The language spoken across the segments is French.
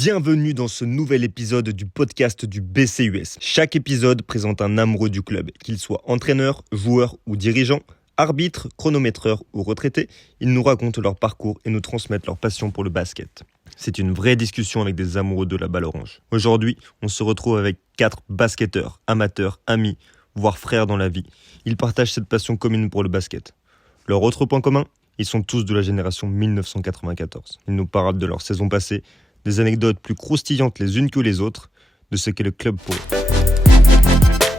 Bienvenue dans ce nouvel épisode du podcast du BCUS. Chaque épisode présente un amoureux du club, qu'il soit entraîneur, joueur ou dirigeant, arbitre, chronométreur ou retraité. Ils nous racontent leur parcours et nous transmettent leur passion pour le basket. C'est une vraie discussion avec des amoureux de la balle orange. Aujourd'hui, on se retrouve avec 4 basketteurs, amateurs, amis, voire frères dans la vie. Ils partagent cette passion commune pour le basket. Leur autre point commun, ils sont tous de la génération 1994. Ils nous parlent de leur saison passée, des anecdotes plus croustillantes les unes que les autres, de ce qu'est le club pour eux.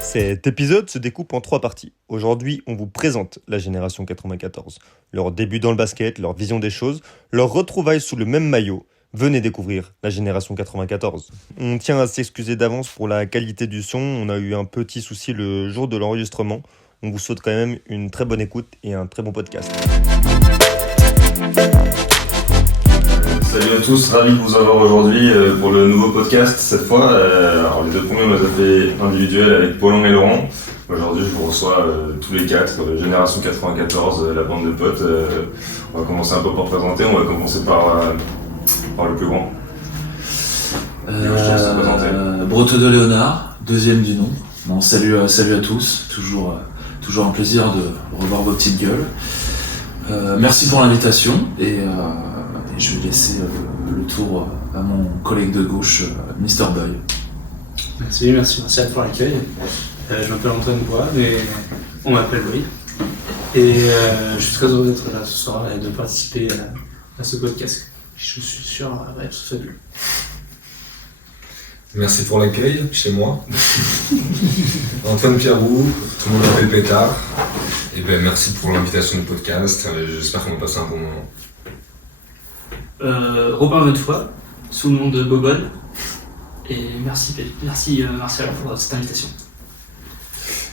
Cet épisode se découpe en 3 parties. Aujourd'hui, on vous présente la génération 94. Leur début dans le basket, leur vision des choses, leur retrouvailles sous le même maillot. Venez découvrir la génération 94. On tient à s'excuser d'avance pour la qualité du son. On a eu un petit souci le jour de l'enregistrement. On vous souhaite quand même une très bonne écoute et un très bon podcast. Salut à tous, ravi de vous avoir aujourd'hui pour le nouveau podcast cette fois. Alors les 2 premiers on les a fait individuels avec Paulin et Laurent. Aujourd'hui je vous reçois tous les 4, génération 94, la bande de potes. On va commencer un peu par présenter, on va commencer par le plus grand. Breteau de Léonard, 2e du nom. Bon, salut à tous, toujours un plaisir de revoir vos petites gueules. Merci pour l'invitation et je vais laisser le tour à mon collègue de gauche, Mr. Boy. Merci à pour l'accueil. Je m'appelle Antoine Bois, mais on m'appelle Boy. Et je suis très heureux d'être là ce soir et de participer à ce podcast. Je suis sûr va être fabuleux. Merci pour l'accueil chez moi. Antoine Pierroux, tout le monde m'appelle Pétard. Et merci pour l'invitation du podcast. J'espère qu'on va passer un bon moment. Robin Godefroy, sous le nom de Bobon. Et merci Martial pour cette invitation.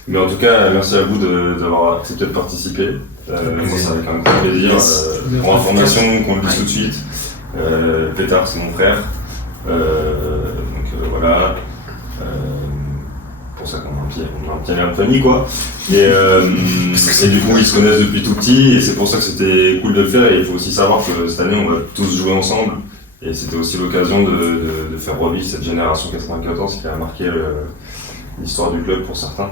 Mais en tout cas, merci à vous d'avoir accepté de participer. Moi, ça avec un grand plaisir. Pour information, qu'on le dise tout de suite. Pétard, c'est mon frère. Voilà. Pour ça qu'on a un petit lien de famille, quoi. Et du coup, ils se connaissent depuis tout petit, et c'est pour ça que c'était cool de le faire. Et il faut aussi savoir que cette année, on va tous jouer ensemble. Et c'était aussi l'occasion de faire revivre cette génération 94 qui a marqué l'histoire du club pour certains.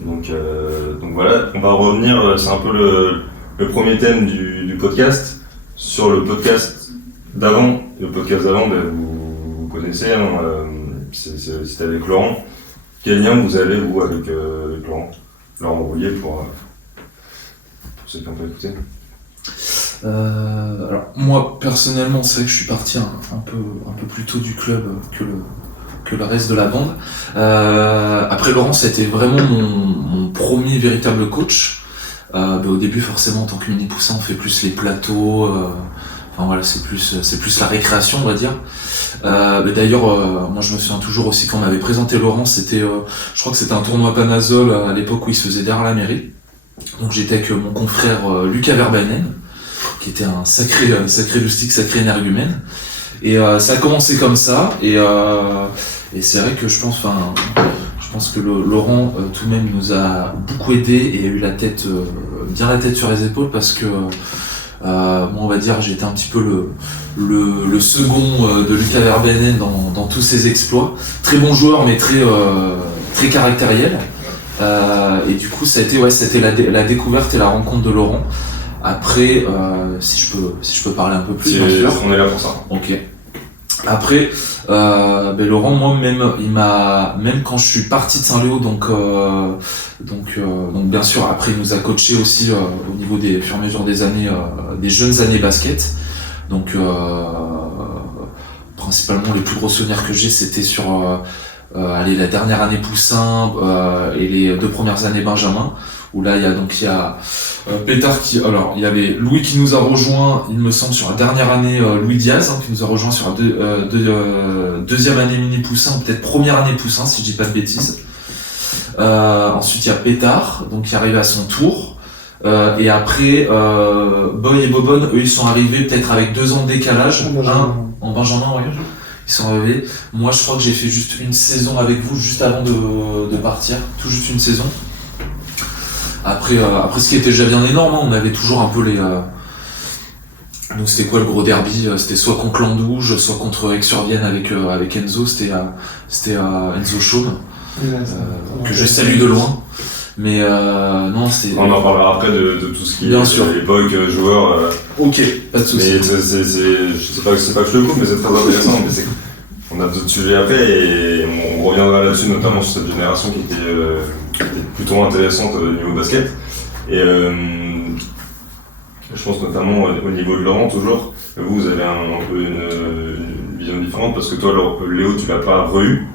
Donc voilà, on va revenir, c'est un peu le premier thème du podcast. Sur le podcast d'avant, vous connaissez, hein, c'était avec Laurent. Quel lien vous avez, vous, avec Laurent Roulier, pour ceux qui ont pas écouté? Alors moi personnellement, c'est vrai que je suis parti un peu plus tôt du club que le reste de la bande. Après Laurent, c'était vraiment mon premier véritable coach. Au début, forcément, en tant que mini poussin, on fait plus les plateaux. Enfin voilà, c'est plus la récréation, on va dire. D'ailleurs, moi je me souviens toujours aussi quand on m'avait présenté Laurent, c'était, je crois que c'était un tournoi Panazol à l'époque où il se faisait derrière la mairie. Donc j'étais avec mon confrère Lucas Verbainen, qui était un sacré lustique, sacré énergumène. Et ça a commencé comme ça. Et c'est vrai que je pense que Laurent tout de même nous a beaucoup aidé et a eu bien la tête sur les épaules, parce que moi on va dire j'étais un petit peu le second de Lucas Verbainen dans tous ses exploits. Très bon joueur, mais très caractériel. Et du coup c'était la découverte et la rencontre de Laurent. Après, si je peux parler un peu plus, bien sûr. On est là pour ça. Ok. Après, Laurent, moi même quand je suis parti de Saint-Léo, donc bien sûr, après il nous a coaché aussi au niveau des fur et à mesure des années, des jeunes années basket. Donc principalement les plus gros souvenirs que j'ai, c'était sur la dernière année Poussin et les 2 premières années Benjamin, où là il y a Pétard il y avait Louis qui nous a rejoint, il me semble, sur la dernière année, Louis Diaz, qui nous a rejoint sur la deuxième année mini Poussin, peut-être première année Poussin si je dis pas de bêtises. Ensuite il y a Pétard, donc qui est arrivé à son tour. Et après Boy et Bobon, eux ils sont arrivés peut-être avec 2 ans de décalage, en Benjamin, ouais. Ils sont arrivés. Moi je crois que j'ai fait juste une saison avec vous juste avant de partir, tout juste une saison. Après ce qui était déjà bien énorme, hein, on avait toujours un peu Donc c'était quoi le gros derby? C'était soit contre Landouge, soit contre Aix-sur-Vienne avec Enzo, c'était Enzo Chaume, que je salue de loin. Mais non, c'était... On en parlera après de tout ce qui Bien est sûr. l'époque, joueurs. Ok, pas de soucis. Mais je sais pas que je le coupe, mais c'est très intéressant. Mais on a d'autres sujets après et on reviendra là-dessus, notamment sur cette génération qui était plutôt intéressante au niveau basket. Et je pense notamment au niveau de Laurent, toujours. Vous avez un peu une vision différente parce que toi, Léo, tu l'as pas re-eu.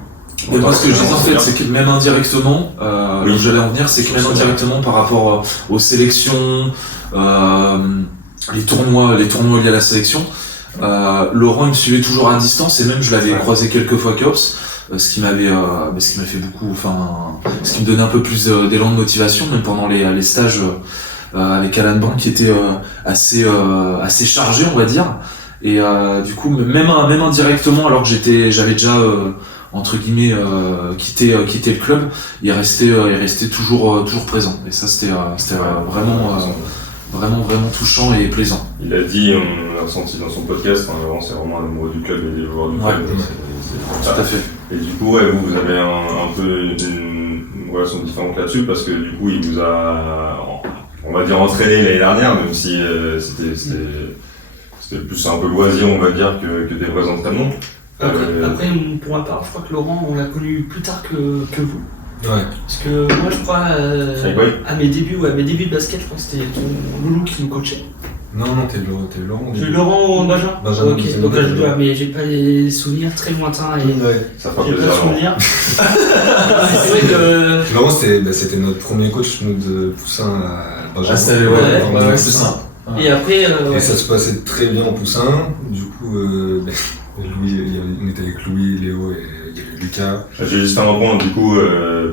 Et moi, ce que je disais en fait, c'est que même indirectement, là où j'allais en venir, c'est que même indirectement par rapport aux sélections, les tournois liés à la sélection, Laurent il me suivait toujours à distance et même je l'avais croisé quelques fois Cops, ce qui m'a fait beaucoup, ce qui me donnait un peu plus d'élan de motivation, même pendant les stages avec Alan Brun qui était assez chargé, on va dire. Et du coup, même indirectement, alors que j'avais déjà entre guillemets quitté le club, il restait toujours présent. Et ça c'était vraiment touchant et plaisant. Il a dit, on l'a ressenti dans son podcast, Laurent c'est vraiment un amoureux du club et des joueurs du club. Tout à fait. Et du coup, vous avez un peu une relation différente là-dessus parce que du coup, il vous a, on va dire, entraîné l'année dernière, même si c'était plus un peu loisir, on va dire, que des vrais entraînements. Après, pour ma part, je crois que Laurent, on l'a connu plus tard que vous. Ouais. Parce que moi, je crois, à mes débuts de basket, je crois que c'était ton loulou qui nous coachait. Non, t'es Laurent. C'est Laurent Benjamin. Benjamin, Ok, c'est donc là, je Benjamin. dois, mais j'ai pas les souvenirs très lointains et Ça fera j'ai plaisir. pas de souvenirs. C'est vrai que. Laurent, c'était notre premier coach de Poussin à Benjamin. Ah, c'était Vraiment, c'est ça. Et après. Et ça se passait très bien en Poussin. Du coup, Louis, on était avec Louis, Léo et il y avait Lucas. Je vais juste faire un point du coup,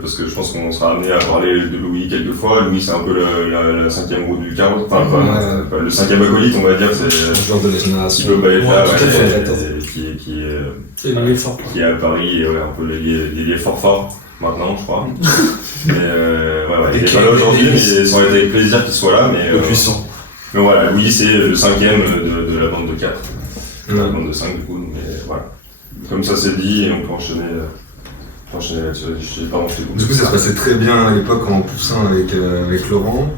parce que je pense qu'on sera amené à parler de Louis quelques fois. Louis c'est un peu la cinquième roue du carreau, pas le cinquième acolyte on va dire, c'est Joueur de la génération. Thibaut Baïfa, tout à fait. qui est à Paris et un peu lié fort maintenant je crois. Mais il est pas là aujourd'hui, mais ça aurait été avec plaisir qu'il soit là. Mais, Le puissant. Mais voilà, Louis c'est le cinquième de la bande de 4. La bande de 5 du coup, mais voilà. Comme ça c'est dit et on peut enchaîner là-dessus. Du coup, ça se passait très bien à l'époque en Poussin avec Laurent.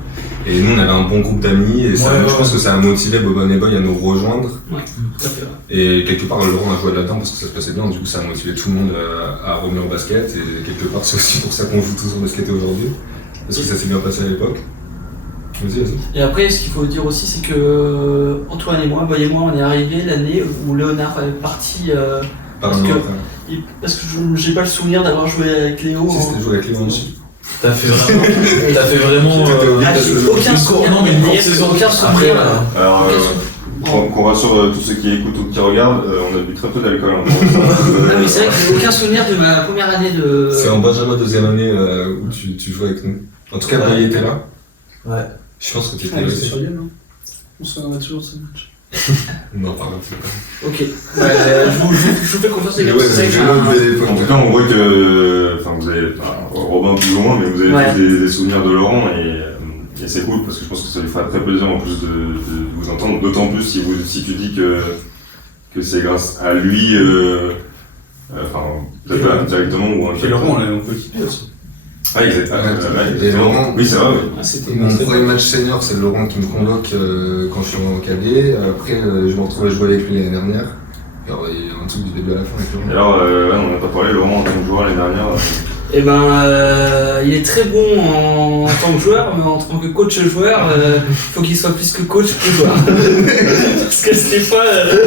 Et nous, on avait un bon groupe d'amis. Et ça, je pense que ça a motivé Bobon et Boy à nous rejoindre. Ouais, tout à fait. Et quelque part, Laurent a joué là-dedans parce que ça se passait bien. Du coup, ça a motivé tout le monde à revenir au basket. Et quelque part, c'est aussi pour ça qu'on joue tous au basket aujourd'hui. Parce que ça s'est bien passé à l'époque. Vas-y. Et après, ce qu'il faut dire aussi, c'est que Antoine et moi, Boy et moi, on est arrivés l'année où Léonard est parti. Parce que j'ai pas le souvenir d'avoir joué avec Léo. C'était joué avec Léo aussi. T'as fait vraiment aucun souvenir. Non, mais une grosse saison. Aucun souvenir. Alors, qu'on rassure tous ceux qui écoutent ou qui regardent, on a bu très peu d'alcool. Ah, mais c'est vrai que j'ai aucun souvenir de ma première année de. C'est en Benjamin deuxième année où tu jouais avec nous. En tout cas, Boy était là. Ouais. Je pense que tu étais Ah, là c'est aussi. sur Lyon, non? On se reviendra toujours de ce match. Non, pardon, c'est pas. Ok. Je vous fais confiance les gars. Mais ouais, C'est vrai que je j'ai un- En tout cas, on voit que, vous avez, Robin plus ou moins, mais vous avez tous des souvenirs de Laurent et c'est cool parce que je pense que ça lui fera très plaisir en plus de vous entendre, d'autant plus si tu dis que c'est grâce à lui, peut-être pas directement ou Et Laurent, on peut équiper aussi. Ah, exactement. Et Laurent, oui, c'est vrai, oui. Ah, c'était mon premier match senior, c'est Laurent qui me convoque quand je suis en cadet. Après, je me retrouve à jouer avec lui l'année dernière. Alors, il y a un truc du début à la fin avec Et Laurent. alors, on n'a pas parlé, Laurent en tant que joueur l'année dernière. Eh ben, il est très bon en tant que joueur, mais en tant que coach-joueur, il faut qu'il soit plus que coach que joueur. Parce que des fois,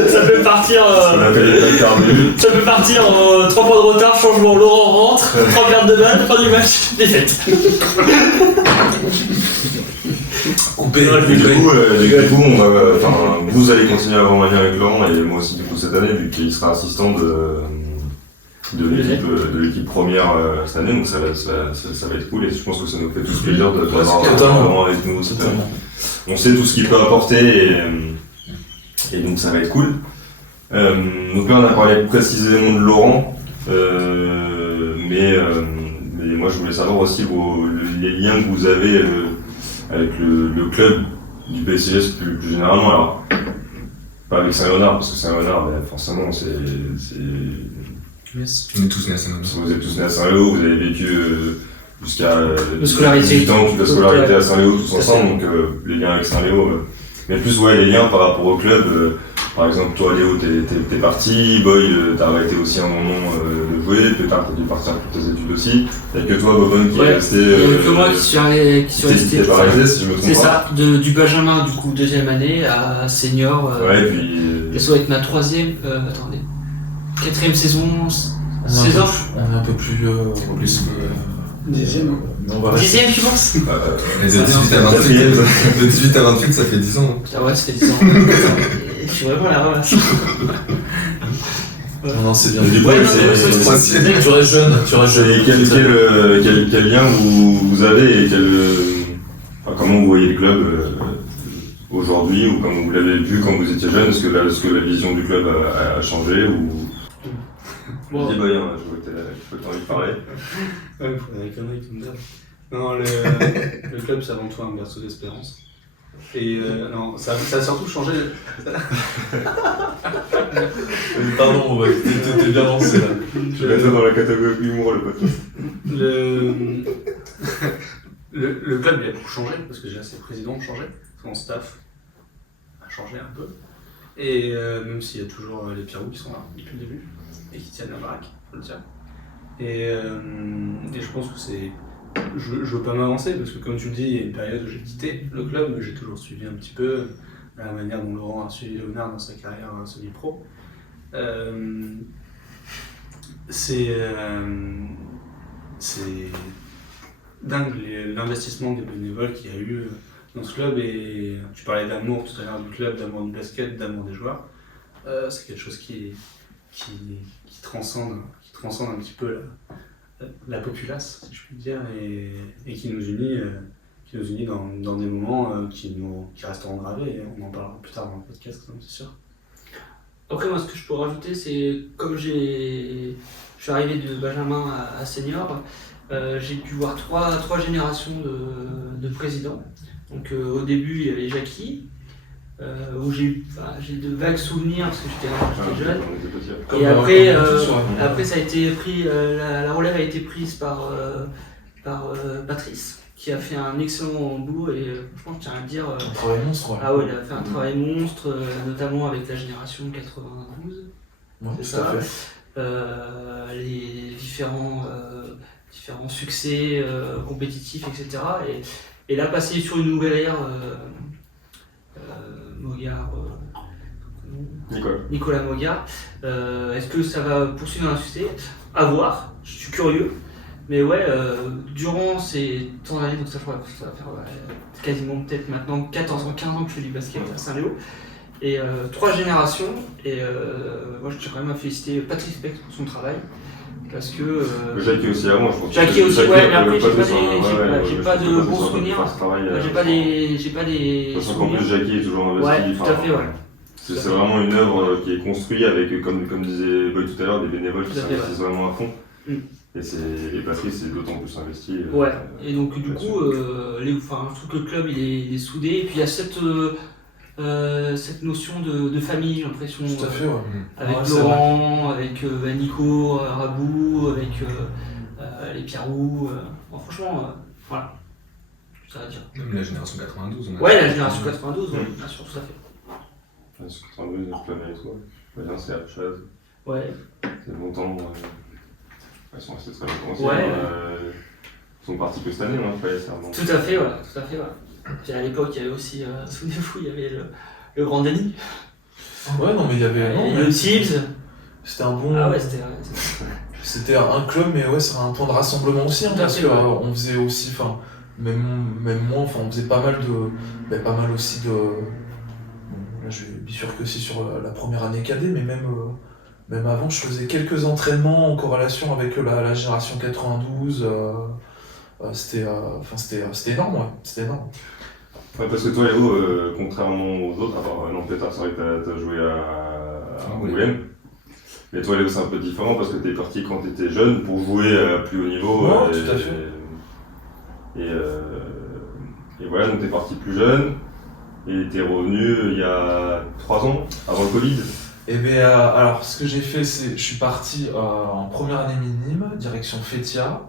ça peut partir. On appelle les perdu. Ça peut partir en 3 points de retard, changement, Laurent rentre, 3 pertes de balle, fin du match, défaite. Coupé. Et du coup, vous allez continuer à avoir un lien avec Laurent et moi aussi du coup cette année, vu qu'il sera assistant de l'équipe première cette année, donc ça va être cool et je pense que ça nous fait tous plaisir d'avoir Laurent avec nous cette année. On sait tout ce qu'il peut apporter et donc ça va être cool. Donc là on a parlé précisément de Laurent, mais moi je voulais savoir aussi les liens que vous avez avec le club du BCS plus généralement. Alors, Pas avec Saint-Léonard, parce que Saint-Léonard, forcément, c'est... Yes. On est tous nés à Saint-Léonard. Vous êtes tous nés à Saint-Léo, vous avez vécu jusqu'à scolarité. 18 ans, toute la scolarité à Saint-Léo, tous Tout à ensemble, fait. donc les liens avec Saint-Léo. Mais plus, ouais, les liens par rapport au club. Par exemple, toi, Léo, t'es parti, Boy, t'as arrêté aussi un moment de jouer, plus tard, t'as dû partir pour tes études aussi. Il n'y a que toi, Bobon, qui est resté. Il n'y a que moi qui suis resté. T'es pas resté, si je me trompe C'est pas. ça, du Benjamin, du coup, 2e année, à senior. Ouais, puis. Ça doit être ma 3e, attendez, 4e saison, On est 16 ans. un peu plus vieux, plus. 10e. Mais on va rester. 10e, tu penses? Et de 18 à 28, de 18 à 28, ça fait 10 ans. Putain, ouais, ça fait 10 ans. Je suis vraiment la ramasse. Non, c'est bien. Du coup, Ouais, c'est. C'est bien que tu restes jeune. Quel lien vous avez et comment vous voyez le club aujourd'hui ou comment vous l'avez vu quand vous étiez jeune? Est-ce que la vision du club a changé ou... Bon. Dis Boy, je vois que t'as envie de parler. Ouais, il faudrait des conneries comme ça. Non, le club, c'est avant tout un berceau d'espérance. Et non, ça a surtout changé. Pardon, ouais, t'es bien lancé là. Je vais mettre ça dans la catégorie humour, le podcast. Le club, il a beaucoup changé, parce que déjà, ses présidents ont changé, son staff a changé un peu. Et même s'il y a toujours les Pirou qui sont là depuis le début, et qui tiennent la baraque, faut le dire. Et je pense que c'est... Je veux pas m'avancer, parce que comme tu le dis, il y a une période où j'ai quitté le club, mais j'ai toujours suivi un petit peu la manière dont Laurent a suivi Léonard dans sa carrière semi-pro. C'est dingue l'investissement des bénévoles qu'il y a eu dans ce club, et tu parlais d'amour tout à l'heure du club, d'amour du basket, d'amour des joueurs. C'est quelque chose qui transcende un petit peu la populace, si je puis dire, et qui nous unit dans des moments qui resteront gravés, et on en parlera plus tard dans le podcast, c'est sûr. Après, moi, ce que je peux rajouter, c'est comme je suis arrivé de Benjamin à senior, j'ai pu voir trois générations de présidents. Donc, au début, il y avait Jackie, où j'ai de vagues souvenirs parce que j'étais là quand j'étais jeune. Et après, ça a été pris, la relève a été prise par Patrice, qui a fait un excellent boulot, et franchement, je tiens à le dire. Un travail monstre, ouais. Ah ouais, il a fait un travail monstre, notamment avec la génération 92. Ouais, c'est tout ça. à fait. Les différents succès compétitifs, etc. Et là, passer sur une nouvelle ère, Mogard, Nicolas Mogard, est-ce que ça va poursuivre dans la succès? À voir, je suis curieux. Mais ouais, durant ces temps d'années, donc ça, je crois que ça va faire quasiment peut-être maintenant 14 ans, 15 ans que je fais du basket à Saint-Léo. Et 3 générations, et moi je tiens quand même à féliciter Patrice Beck pour son travail. Parce que. Jackie aussi avant, je pense. Jackie aussi, ouais, mais après j'ai pas de bons souvenirs. J'ai pas des. Parce qu'en plus, Jackie est toujours investi. Ouais, tout à fait, ouais. C'est vraiment une œuvre qui est construite avec, comme disait Boy tout à l'heure, des bénévoles qui s'investissent vraiment à fond. Et Patrice est d'autant plus investi. Ouais, et donc du coup, je trouve que le club il est soudé, et puis il y a cette notion de famille, j'ai l'impression. Tout à fait, ouais. Avec Ouais, Laurent, avec Nico, Rabou, avec les Pierrou. Franchement, voilà. Ça va dire. Même la génération 92. Ouais, la génération 92, bien sûr, tout à fait. La génération 92, je plein avec toi. Je viens, c'est Chaz. Ouais. C'est longtemps. Ils sont restés très longtemps. Ouais. Ils sont partis que cette année, on a fait ça. Tout à fait, voilà. Tout à fait, voilà. Puis à l'époque, il y avait aussi, souvenez-vous, il y avait le grand Denis. Ouais, non, mais il y avait. Et le Tibbs. C'était un bon. Ah ouais, C'était un club, mais ouais, c'est un point de rassemblement aussi, hein, parce qu'on faisait aussi, enfin, même moi, enfin, on faisait pas mal aussi de. Bon, là, je vais bifurquer aussi sur la première année cadet, mais même avant, je faisais quelques entraînements en corrélation avec la génération 92. C'était énorme, ouais, c'était énorme. Ouais, parce que toi, Léo, contrairement aux autres, à part non, Peter, c'est vrai que t'as joué à Angoulême. Mais toi, Léo, c'est un peu différent parce que t'es parti quand t'étais jeune pour jouer à plus haut niveau. Ouais, tout à fait. Et voilà, donc t'es parti plus jeune. Et t'es revenu il y a 3 ans, avant le Covid. Et bien, alors, ce que j'ai fait, c'est je suis parti en première année minime, direction Fétia.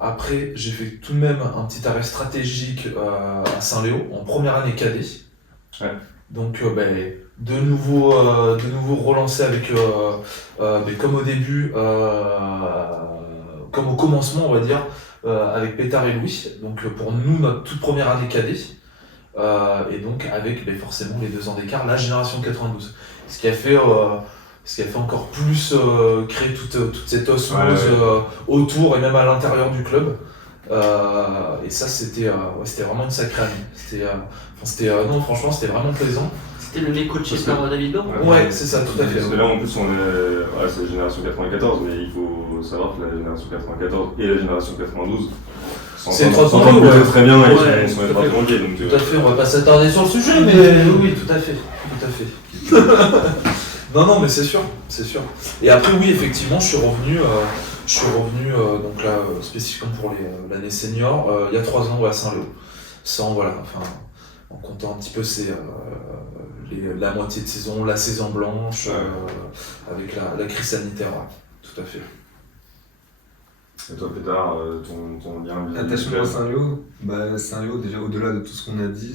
Après, j'ai fait tout de même un petit arrêt stratégique à Saint-Léo, en première année cadet. Ouais. Donc, de nouveau relancé avec, comme au début, comme au commencement, on va dire, avec Pétard et Louis. Donc, pour nous, notre toute première année cadet. Et donc, avec forcément les 2 ans d'écart, la génération 92. Ce qui a fait encore plus créer toute cette osmose autour et même à l'intérieur du club. Et ça, c'était vraiment une sacrée année. Non, franchement, c'était vraiment plaisant. C'était le mec coaché par David Blanc. Ouais, c'est ça, tout à fait. Parce que là, en plus, c'est la génération 94, mais il faut savoir que la génération 94 et la génération 92 c'est s'entendent ouais. très bien et Ouais, ils sont pas tranquilles. Tout à fait, on va pas s'attarder sur le sujet, mais oui, tout à fait. Non, mais c'est sûr. Et après, oui, effectivement, je suis revenu donc là, spécifiquement pour l'année senior, il y a 3 ans à Saint-Léo. En comptant un petit peu la moitié de saison, la saison blanche, avec la crise sanitaire, tout à fait. Et toi, Pétard, ton lien Attachement à Saint-Léo, Saint-Léo, déjà au-delà de tout ce qu'on a dit,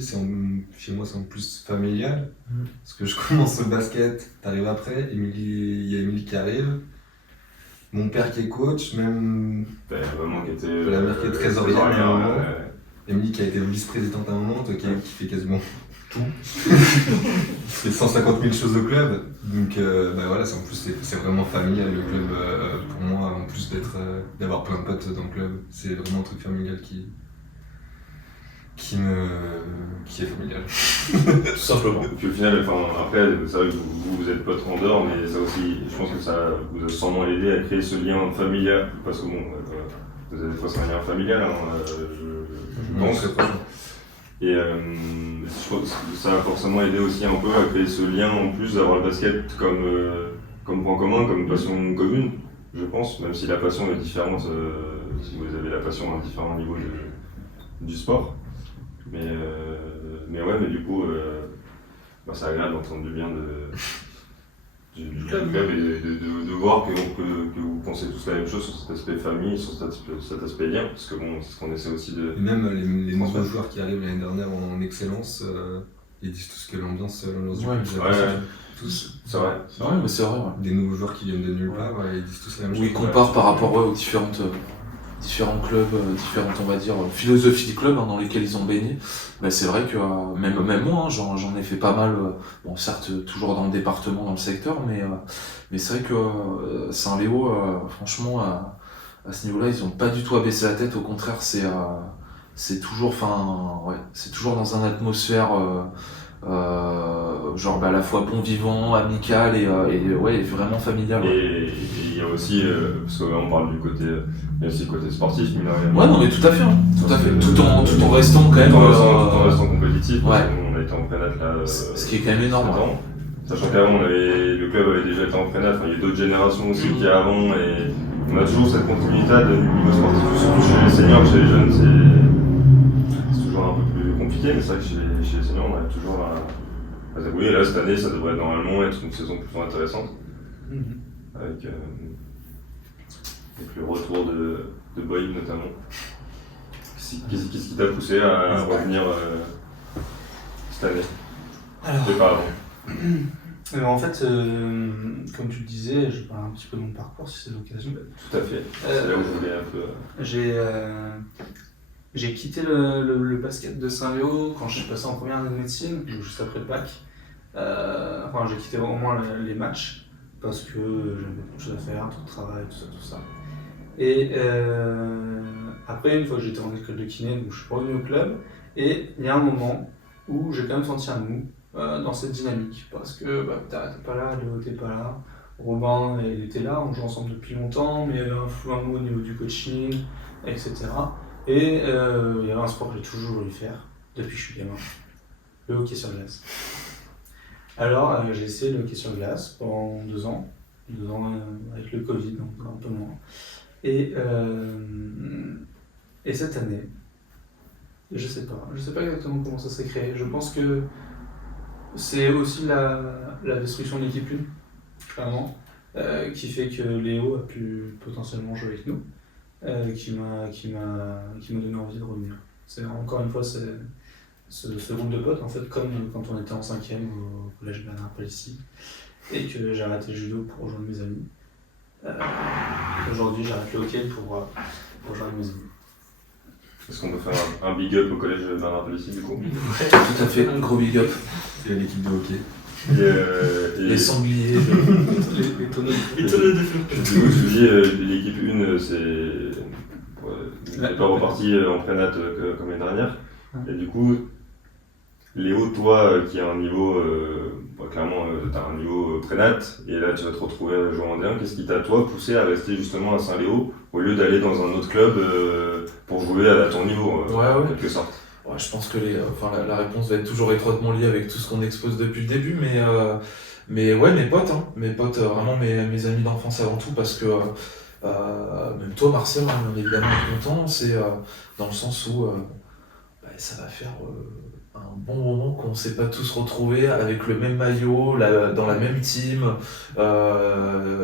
chez moi c'est en plus familial. Parce que je commence le basket, t'arrives après, il y a Émilie qui arrive, mon père qui est coach, même maman qui était la mère qui est trésorière à un moment, Émilie qui a été vice-présidente à un moment, toi qui fait quasiment tout. Il fait 150 000 choses au club, donc voilà, c'est vraiment familial le club pour moi, en plus d'avoir plein de potes dans le club, c'est vraiment un truc familial qui est familial. Tout simplement. Et puis au final, après, c'est vrai que vous êtes potes en dehors, mais ça aussi, je pense que ça vous a sûrement aidé à créer ce lien familial, parce que vous avez des fois un lien familial, je pense. Et je pense que ça a forcément aidé aussi un peu à créer ce lien en plus d'avoir le basket comme point commun, comme passion commune, je pense, même si la passion est différente, si vous avez la passion à différents niveaux du sport. Mais du coup, c'est agréable d'entendre du bien du club et de voir que vous pensez tous la même chose sur cet aspect famille, sur cet aspect lien, parce que c'est ce qu'on essaie aussi de... Et même les nouveaux joueurs qui arrivent l'année dernière en excellence, ils disent tous que l'ambiance du club, tous. C'est vrai. Mais c'est vrai. Des nouveaux joueurs qui viennent de nulle part, ils disent tous la même chose. Oui, ils comparent par rapport aux différents clubs, différentes, on va dire, philosophies du club dans lesquelles ils ont baigné. C'est vrai que même moi, j'en ai fait pas mal, certes toujours dans le département, dans le secteur, mais c'est vrai que Saint-Léo, franchement, à ce niveau-là, ils ont pas du tout abaissé la tête, au contraire, c'est toujours dans une atmosphère à la fois bon vivant, amical et vraiment familial. Et il y a aussi, parce qu'on parle du côté, il y a aussi le côté sportif, mais ouais, non, mais tout à fait, tout en restant quand même. Tout en restant compétitif, ouais. On a été en prénat là. Ce qui est quand même énorme. Sachant qu'avant, le club avait déjà été en prénat, il y a d'autres générations aussi qui avant, et on a toujours cette continuité de niveau sportif, surtout chez les seniors, chez les jeunes, c'est toujours un peu plus compliqué, mais c'est vrai que chez les seniors, on a toujours oui, là, cette année, ça devrait normalement être une saison plutôt intéressante. Avec le retour de Boyd notamment. Qu'est-ce qui t'a poussé à revenir cette année? Alors, pas avant. En fait, comme tu le disais, je parle un petit peu de mon parcours si c'est l'occasion. Tout à fait. C'est là où je voulais un peu. J'ai quitté le basket de Saint-Léo quand je suis passé en première année de médecine, juste après le bac. J'ai quitté au moins les matchs parce que j'avais beaucoup de choses à faire, tout le travail, tout ça. Et après, une fois que j'étais en école de kiné, donc je suis revenu au club. Et il y a un moment où j'ai quand même senti un mou dans cette dynamique parce que t'es pas là, Léo t'es pas là, Robin il était là, on joue ensemble depuis longtemps, mais il y avait un mot au niveau du coaching, etc. Et il y avait un sport que j'ai toujours voulu faire depuis que je suis gamin, le hockey sur glace. Alors j'ai essayé le hockey sur glace pendant 2 ans avec le Covid, donc un peu moins. Et cette année, Je sais pas exactement comment ça s'est créé. Je pense que c'est aussi la destruction de l'équipe 1, clairement, qui fait que Léo a pu potentiellement jouer avec nous, qui m'a donné envie de revenir. C'est encore une fois ce groupe de potes, en fait, comme quand on était en 5e au collège Bernard Palissy, et que j'ai arrêté le judo pour rejoindre mes amis. Aujourd'hui, j'arrête le hockey pour rejoindre mes amis. Est-ce qu'on peut faire un big up au collège Bernard Palissy du coup? Tout à fait, gros big up. C'est l'équipe de hockey. Et Les sangliers. Les tonneaux de feu. du coup, je dis, l'équipe 1, c'est n'est pas reparti en prénat comme l'année dernière. Et du coup, Léo, toi qui as un niveau, clairement, tu as un niveau prénat, et là tu vas te retrouver à jouer en D1, qu'est-ce qui t'a toi poussé à rester justement à Saint-Léo au lieu d'aller dans un autre club pour jouer à ton niveau, en quelque sorte? Ouais, je pense que la réponse va être toujours étroitement liée avec tout ce qu'on expose depuis le début, mais ouais, mes potes, vraiment mes amis d'enfance avant tout, parce que même toi, Martial, hein, bien évidemment content, c'est dans le sens où ça va faire un bon moment qu'on ne s'est pas tous retrouvés avec le même maillot, dans la même team,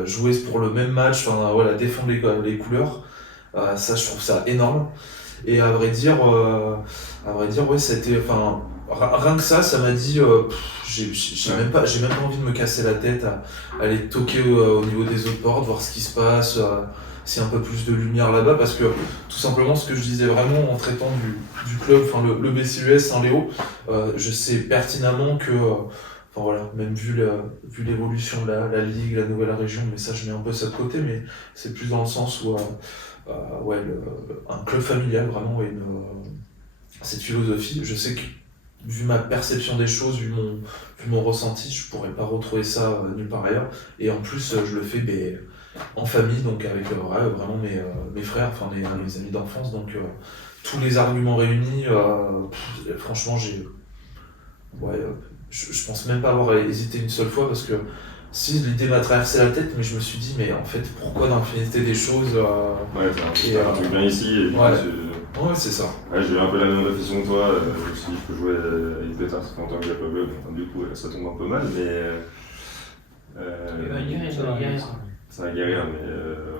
jouer pour le même match, voilà, défendre les couleurs. Ça, je trouve ça énorme. Et à vrai dire, ouais, c'était, rien que ça m'a dit, j'ai même pas envie de me casser la tête à aller toquer au niveau des autres portes, voir ce qui se passe, s'il y a un peu plus de lumière là-bas, parce que tout simplement ce que je disais vraiment en traitant du club, le BCUS Saint-Léo, je sais pertinemment que, voilà, même vu l'évolution de la ligue, la nouvelle région, mais ça je mets un peu ça de côté, mais c'est plus dans le sens où un club familial vraiment, et cette philosophie, je sais que vu ma perception des choses, vu mon ressenti, je pourrais pas retrouver ça nulle part ailleurs, et en plus je le fais en famille, donc avec vraiment mes frères, mes amis d'enfance, donc tous les arguments réunis, franchement je pense même pas avoir hésité une seule fois, parce que si l'idée m'a traversé la tête, mais je me suis dit, mais en fait, pourquoi dans l'infinité des choses c'est un truc bien ici, et du coup, ouais, c'est ça. Ouais, j'ai eu un peu la même réflexion que toi, je me suis dit, je peux jouer avec Pétard, ça fait longtemps que j'ai pas joué, du coup, ça tombe un peu mal, mais... ça va guérir, mais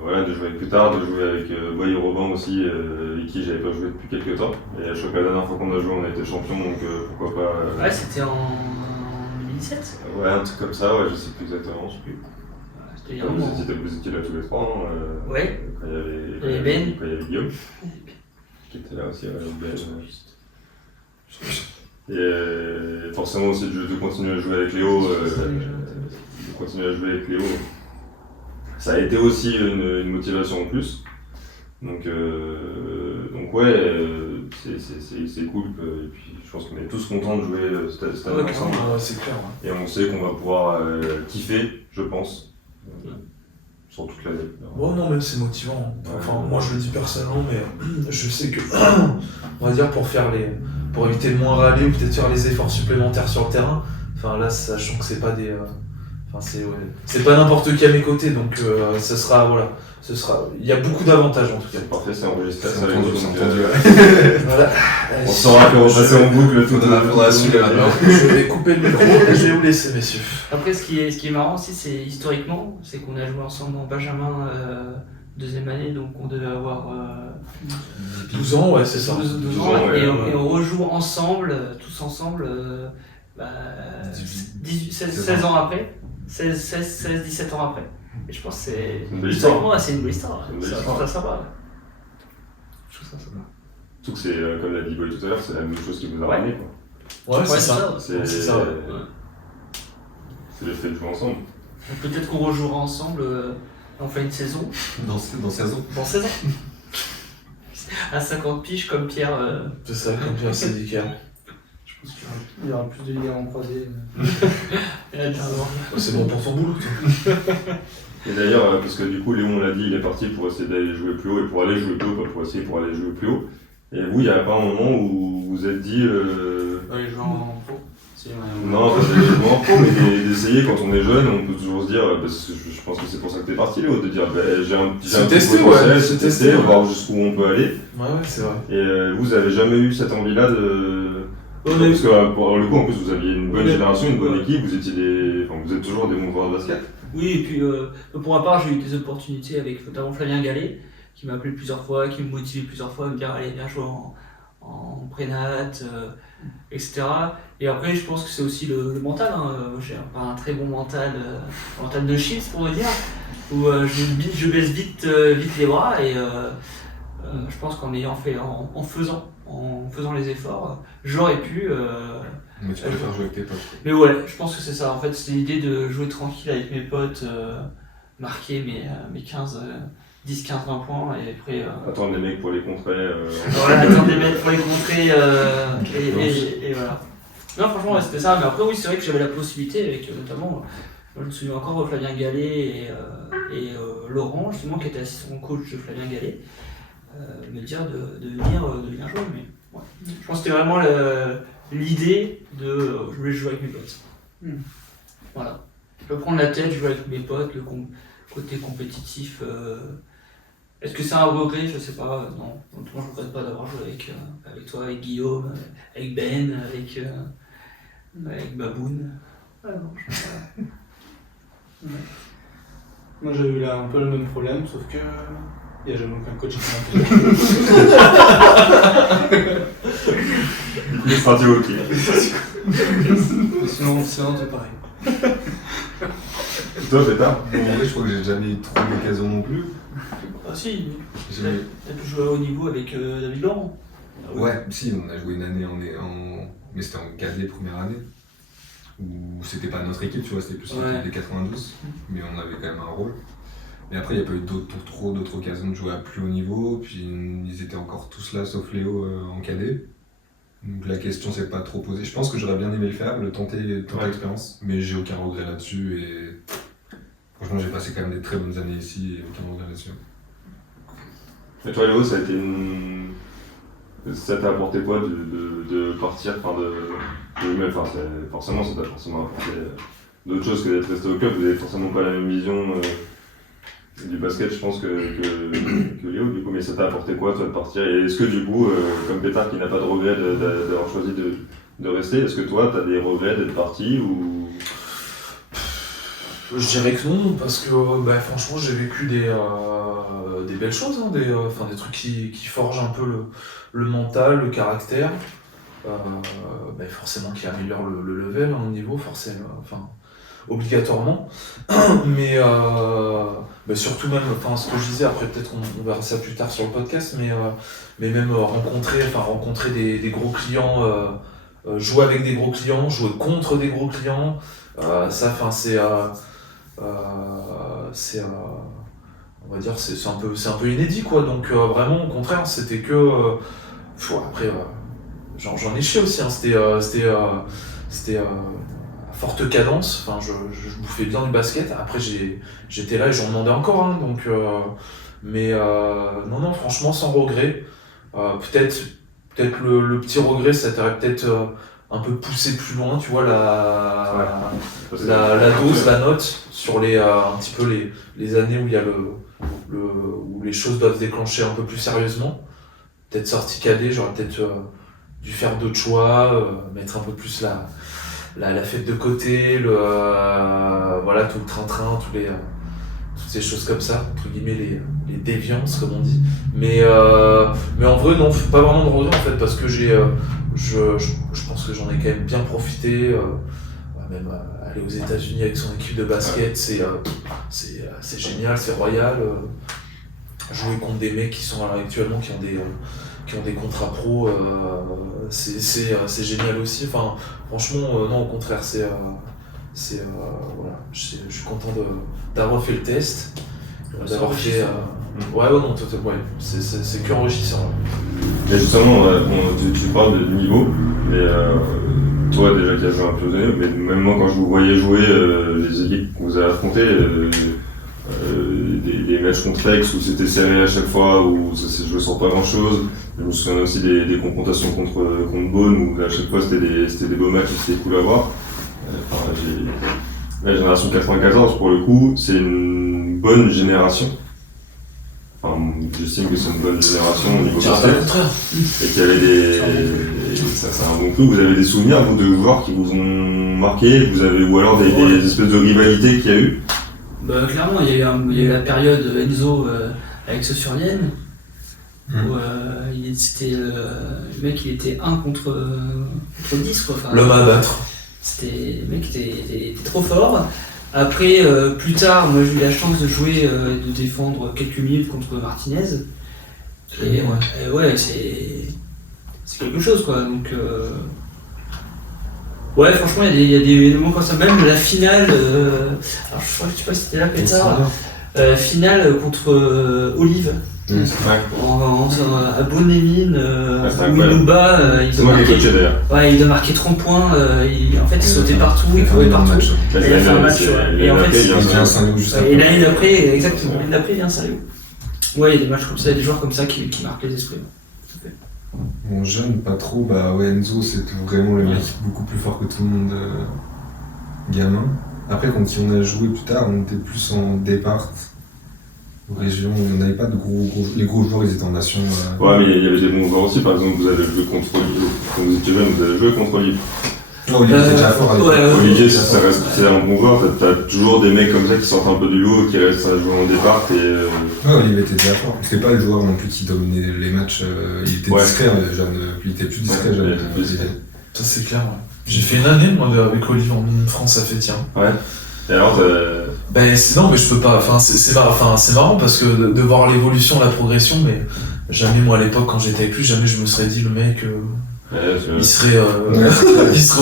voilà, de jouer avec Pétard, de jouer avec Boy Robin aussi, avec qui j'avais pas joué depuis quelques temps, et je crois que la dernière fois qu'on a joué, on a été champion, donc pourquoi pas... Ouais, c'était en 2017. Ouais, un truc comme ça, ouais, je sais plus exactement, je sais plus. C'était il y a un moment. Vous étiez là tous les trois, hein, Ouais. Quand il y avait Ben. Quand il y avait Guillaume, qui était là aussi, Ben. Et forcément aussi de continuer à jouer avec Léo, ça a été aussi une motivation en plus. Donc ouais, c'est cool. Et puis je pense qu'on est tous contents de jouer cette année ensemble. C'est clair. Ouais. Et on sait qu'on va pouvoir kiffer, je pense, sur toute l'année. Bon, non, mais c'est motivant. Moi je le dis personnellement, mais je sais que, on va dire, pour éviter de moins râler ou peut-être faire les efforts supplémentaires sur le terrain, là, sachant que c'est pas des... c'est pas n'importe qui à mes côtés, donc il y a beaucoup d'avantages en tout cas. Parfait, c'est enregistré, C'est ça avec entendu, nous, c'est donc, entendu, Voilà. on saura que repasser en boucle tout faudra suivre maintenant. Je vais couper le micro et je vais vous laisser, messieurs. Après, ce qui est marrant aussi, c'est historiquement, c'est qu'on a joué ensemble en Benjamin deuxième année, donc on devait avoir 12 ans, ouais, c'est ça. 12 ans, ans, ouais, et ouais. on rejoue ensemble, tous ensemble, 16 ans après, 16-17 ans après. Et je pense que c'est une belle histoire. c'est une belle histoire. C'est une belle Je histoire. trouve ça sympa. Je trouve ça sympa. Surtout que c'est, comme l'a dit Boy tout à l'heure, c'est la même chose qui vous a Ouais. ramené, quoi. Ouais, c'est ça. C'est ça, ouais. C'est le fait de jouer ensemble. Peut-être qu'on rejouera ensemble en fin de saison. Dans 16 ans. Dans 16 ans. À 50 piges comme Pierre. C'est ça, comme Pierre syndical. Je pense qu'il y aura plus de ligaments croisés. C'est bon pour ton boulot. Et d'ailleurs, parce que du coup, Léon l'a dit, il est parti pour essayer d'aller jouer plus haut et pour aller jouer plus haut, pas pour essayer pour aller jouer plus haut. Et vous, il n'y a pas un moment où vous vous êtes dit. Aller jouer en pro. Non, pas d'événements pro, mais d'essayer quand on est jeune, on peut toujours se dire, parce que je pense que c'est pour ça que t'es parti Léo, de dire j'ai un petit potentiel, c'est tester, voir jusqu'où on peut aller. Ouais, c'est vrai. Et vous avez jamais eu cette envie-là de... Parce que pour le coup, en plus, vous aviez une bonne génération, une bonne équipe, vous êtes toujours des bons joueurs de basket. Oui, et puis pour ma part, j'ai eu des opportunités avec notamment Flavien Gallet, qui m'a appelé plusieurs fois, qui me motivait plusieurs fois à me dire allez, viens jouer en prénat, etc. Et après, je pense que c'est aussi le mental. Hein. J'ai pas un très bon mental, mental de chips pour me dire, où je baisse vite les bras et je pense qu'en ayant fait, en faisant les efforts, j'aurais pu. Mais tu peux faire jouer avec tes potes. Mais ouais, je pense que c'est ça. En fait, c'est l'idée de jouer tranquille avec mes potes, marquer mes 10, 15, 20 points et après. Attendre les mecs pour les contrer. Voilà, attendre les mecs pour les contrer et voilà. Non, franchement, ouais, c'était ça. Mais après, oui, c'est vrai que j'avais la possibilité avec notamment. Je me souviens encore Flavien Gallet et Laurent, justement, qui était assistant coach de Flavien Gallet, me dire de venir jouer. Mais ouais. Je pense que c'était vraiment l'idée de je voulais jouer avec mes potes. Voilà. Je veux prendre la tête, jouer avec mes potes, le côté compétitif. Est-ce que c'est un regret? Je sais pas. Non, moi je ne regrette pas d'avoir joué avec toi, avec Guillaume, avec Ben, avec Baboun. Ouais, non, je pense pas. Ouais. Moi j'ai eu un peu le même problème, sauf que il n'y a jamais aucun coach qui m'a Il est parti au pied. Sinon c'est pareil. Toi, Pétard? En vrai, je crois que j'ai jamais eu trop d'occasion non plus. Ah si, Jamais. t'as pu jouer à haut niveau avec David Laurent. Ouais, si, on a joué une année mais c'était en cadet première année. Où c'était pas notre équipe, tu vois, c'était plus l'équipe des 92, mais on avait quand même un rôle. Et après, il n'y a pas eu d'autres occasions de jouer à plus haut niveau, puis ils étaient encore tous là, sauf Léo en cadet. Donc la question s'est pas trop posée. Je pense que j'aurais bien aimé le faire, tenter l'expérience, mais j'ai aucun regret là-dessus et franchement, j'ai passé quand même des très bonnes années ici et aucun regret là-dessus. Et toi, Léo, ça t'a apporté quoi de partir, forcément, ça t'a forcément apporté d'autres choses que d'être resté au club. Vous n'avez forcément pas la même vision du basket, je pense, que Léo, du coup, mais ça t'a apporté quoi, toi, de partir? Et est-ce que, du coup, comme Pétard qui n'a pas de regret d'avoir choisi de rester, est-ce que toi, t'as des regrets d'être parti ou... Je dirais que non, parce que franchement j'ai vécu des belles choses, hein, des trucs qui forgent un peu le mental, le caractère, forcément qui améliorent le level au niveau, forcément, obligatoirement, mais surtout même, ce que je disais, après peut-être on verra ça plus tard sur le podcast, mais même rencontrer des gros clients, jouer avec des gros clients, jouer contre des gros clients, on va dire c'est un peu inédit quoi, donc vraiment au contraire c'était que après j'en ai chié aussi, hein. C'était à forte cadence, je bouffais bien du basket, après j'étais là et j'en demandais encore, hein, donc non franchement sans regret. Peut-être le petit regret, ça t'aurait peut-être un peu poussé plus loin, tu vois, la dose, la note sur un petit peu les années où il y a où les choses doivent se déclencher un peu plus sérieusement. Peut-être sorti cadet, j'aurais peut-être dû faire d'autres choix, mettre un peu plus la fête de côté, tout le train-train, toutes ces choses comme ça, entre guillemets les déviances comme on dit. Mais en vrai non, pas vraiment de regret en fait, parce que je pense que j'en ai quand même bien profité, même aller aux États-Unis avec son équipe de basket, c'est génial, c'est royal. Jouer contre des mecs qui sont actuellement qui ont des contrats pro, c'est génial aussi. Franchement, non, au contraire, voilà, je suis content d'avoir fait le test, d'avoir fait. C'est que enrichissant. Et justement, tu parles de niveau, et toi déjà qui as joué un peu de mais même moi quand je vous voyais jouer les équipes que vous avez affrontées, des matchs contre Aix où c'était serré à chaque fois, où ça s'est joué sur pas grand chose, Je me souviens aussi des confrontations contre Beaune où à chaque fois c'était des beaux matchs et c'était cool à voir. La génération 94 pour le coup, c'est une bonne génération. Enfin, j'estime que c'est une bonne génération au niveau Pas le basket. contraire. Et qu'il y avait ça, c'est un bon coup. Vous avez des souvenirs, vous, de joueurs qui vous ont marqué, ou alors des espèces de rivalités qu'il y a eu? Bah, clairement, il y a eu la période Enzo avec Sauf-sur-Vienne, où le mec il était 1 contre 10 quoi. Enfin, L'homme à battre. le mec était trop fort. Après, plus tard, moi j'ai eu la chance de jouer, de défendre quelques minutes contre Martinez. Et ouais, c'est quelque chose quoi. Donc, ouais, franchement, il y a des éléments comme ça. Même la finale, alors je sais pas si c'était là, Pétard, finale contre Olive. À Beaune-les-Mines, où il nous bat, C'est moi qui ai coaché d'ailleurs. ouais, il doit marquer 30 points, en fait il sautait partout, il courait partout. Là, Il a fait un match, c'est- et en fait, il y a un Il vient à Saint-Loup. Saint-Loup juste Et après. l'année d'après, exactement, l'année d'après il vient à Saint-Loup. Ouais, il y a des matchs comme ça, il y a des joueurs comme ça qui marquent les esprits. Mon jeune, pas trop, bah ouais, Enzo c'était vraiment le mec beaucoup plus fort que tout le monde gamin. Après, quand on a joué plus tard, on était plus en départ, région, on n'avait pas de les gros joueurs, ils étaient en nation. Ouais, mais il y avait des bons joueurs aussi. Par exemple, vous avez joué contre Olivier. Quand vous étiez jeune, vous avez joué contre Olivier. Non, Olivier était déjà fort. Olivier, ça reste c'est un bon joueur. T'as toujours des mecs comme ça qui sortent un peu du lot, qui restent à jouer en départ. Ouais, Olivier était déjà fort. C'était pas le joueur non plus qui dominait les matchs. Il était discret, jeune. Il était plus discret, Ouais, jeune. il était plus discret. Ça c'est clair, ouais. J'ai fait une année, moi, avec Olivier en Mine France à Fétien. Ouais. Et alors, Ben non, mais je peux pas. Enfin, c'est marrant parce que de voir l'évolution, la progression, mais jamais moi à l'époque quand j'étais avec lui, jamais je me serais dit le mec, il serait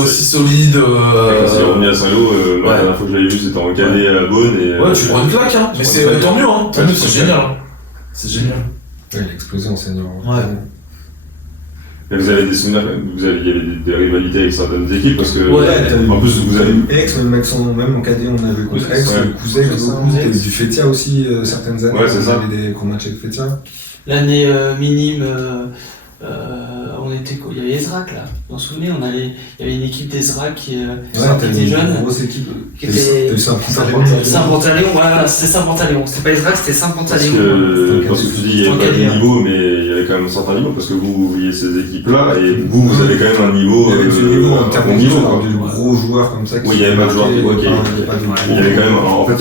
aussi solide. quand il est revenu à Saint-Lô, la ouais. dernière fois que je l'avais vu, c'était en cadet à Beaune. Ouais, tu prends une claque, hein. Mais c'est tant mieux, hein. Tant mieux, c'est génial. Hein. C'est génial. Ouais, il a explosé en senior. Ouais. Et vous avez des souvenirs, il y avait des rivalités avec certaines équipes parce que, Ouais, en plus, vous avez. Aix, même en cadet, on avait contre Aix, Ouais. le Cousin, il y avait du Fétia aussi, certaines années. Ouais, c'est ça. On avait des gros matchs avec Fétia. L'année minime, on était quoi? Il y avait Ezrac là, vous vous souvenez, il y avait une équipe d'Ezrac qui était jeune. Une grosse équipe. Qui était T'as eu Saint-Pantaléon. Saint-Pantaléon, voilà, c'était Saint-Pantaléon. C'était pas Ezrac, c'était Saint-Pantaléon. Parce que tu dis il n'y avait pas de niveau, mais il y avait quand même un certain niveau parce que vous voyez ces équipes-là et vous avez quand même un niveau. Il y avait du niveau en termes bon de niveau. de gros joueurs comme ça. Oui, il y avait pas de joueurs qui marquaient, il y avait quand même, en fait,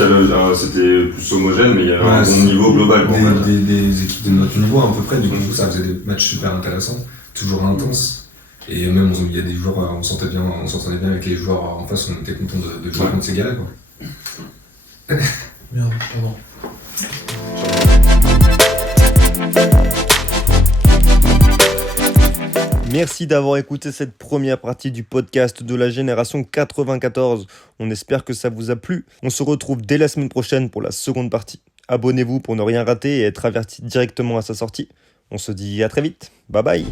c'était plus homogène, mais il y avait un bon niveau global. Quoi, en fait. des équipes de notre niveau à peu près, du coup ça faisait des matchs super intéressants, toujours intenses. Et même il y a des joueurs, on s'entendait bien avec les joueurs en face, on était content de jouer contre ces gars-là quoi. Merde, pardon. Merci d'avoir écouté cette première partie du podcast de la génération 94. On espère que ça vous a plu. On se retrouve dès la semaine prochaine pour la seconde partie. Abonnez-vous pour ne rien rater et être averti directement à sa sortie. On se dit à très vite. Bye bye.